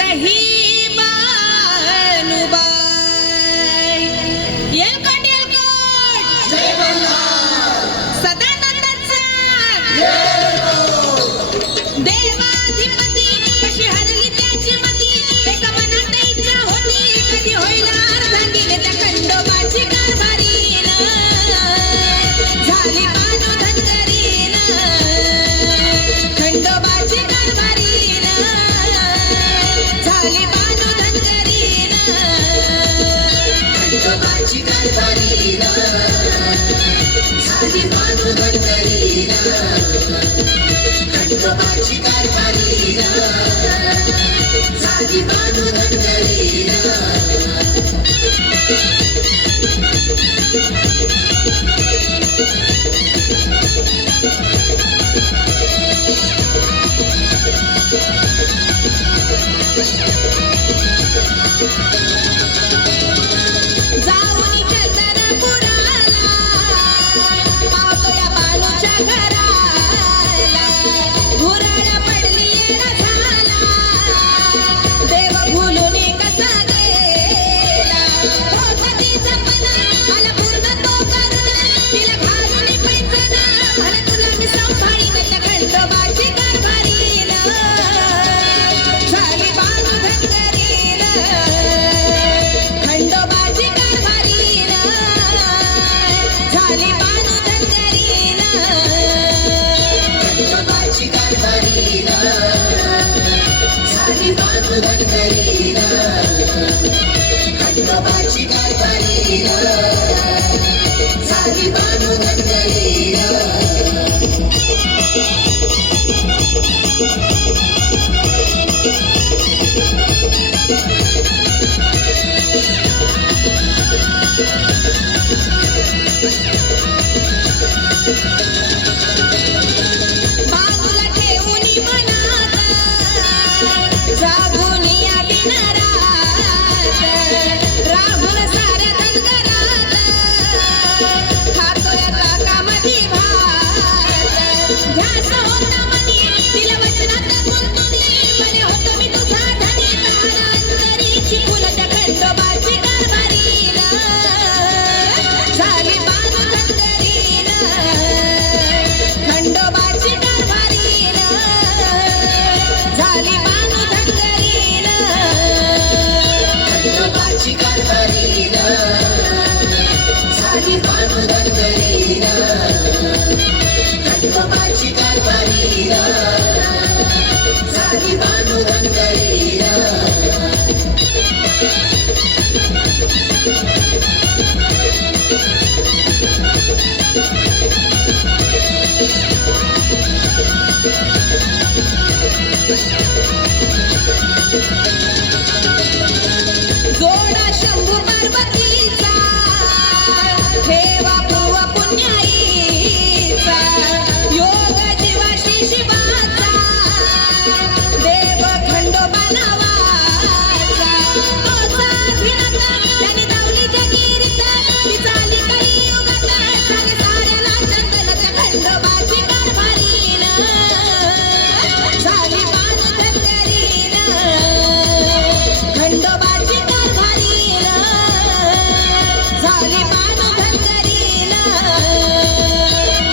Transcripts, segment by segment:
ही बानुबाई येलकोट येलकोट जय मल्हार सदानंदाचा देवाधिपती कशी हरली त्याची मती एका मनात इच्छा होती कधी होईल अर्धांगिनी त्या खंडोबाची कारभारीन झाली बानू धनगरीन खंडोबाची कारभारीन झाली बानू धनगरीन खंडोबाची कारभारीन झाली बानू धनगरीन खंडोबाची कारभारीन झाली बानू धनगरीन जाऊन चंदनपुराला पाहतो या बानूच्या घराला घुरळ पडली येणं झाला देव भुलून कसा गेला होता तिचा पणा मला पूर्ण तो करून तिला घालून पैठण मला तुला मी सांभाळीन त्या खंडोबाची कारभारीन झाली बानू धनगरीन खंडोबाची कारभारीन झाली बानू धनगरीन खंडोबाची कारभारीन झाली बानू धनगरीन खंडोबाची कारभारीन झाली बानू धनगरीन बाजूला ठेवून मनात जागून या दिनरात राहून साऱ्या धनगरात खातोय ताकामधी भात ध्यास होता मनी तिला वचनात गुंतुनी म्हणे होतो मी तुझा धनी प्राण अंतरीची फुलं त्या खंडोबाची कारभारीन झाली बानू धनगरीन खंडोबाची कारभारीन झाली बानू धनगरीन खंडोबाची कारभारीन झाली बानू धनगरीन खंडोबाची कारभारीन झाली बानू धनगरीन जोडा शंभू पार्वतीचा ठेवा पूर्व पुण्याईचा योग जीवाशी शिवाचा देव खंडोबा नावाचा तोचा अधिनाथ त्याने दावली जगिरीत ती झाली काही युगात झाली साऱ्याला चंदन त्या खंडोबाची कारभारीन झाली बानू धनगरीन खंडोबाची कारभारीन झाली बानू धनगरीन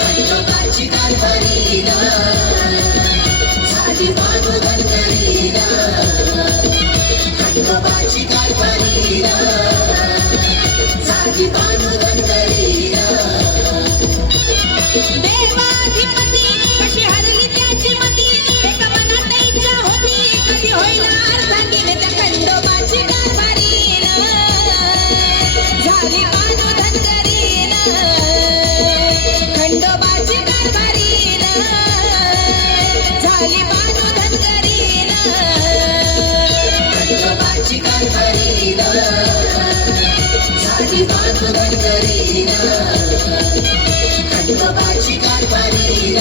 खंडोबाची कारभारीन झाली बानू धनगरीन खंडोबाची कारभारीन झाली बानू धनगरीन देवाधिपती कशी हरली त्याची मती एका मनात इच्छा होती कधी होईल अर्धांगिनी त्या खंडोबाची कारभारीन झाली बानू धनगरीन खंडोबाची कारभारीन झाली बानू धनगरीन खंडोबाची कारभारीन झाली बानू धनगरीन खंडोबाची कारभारीन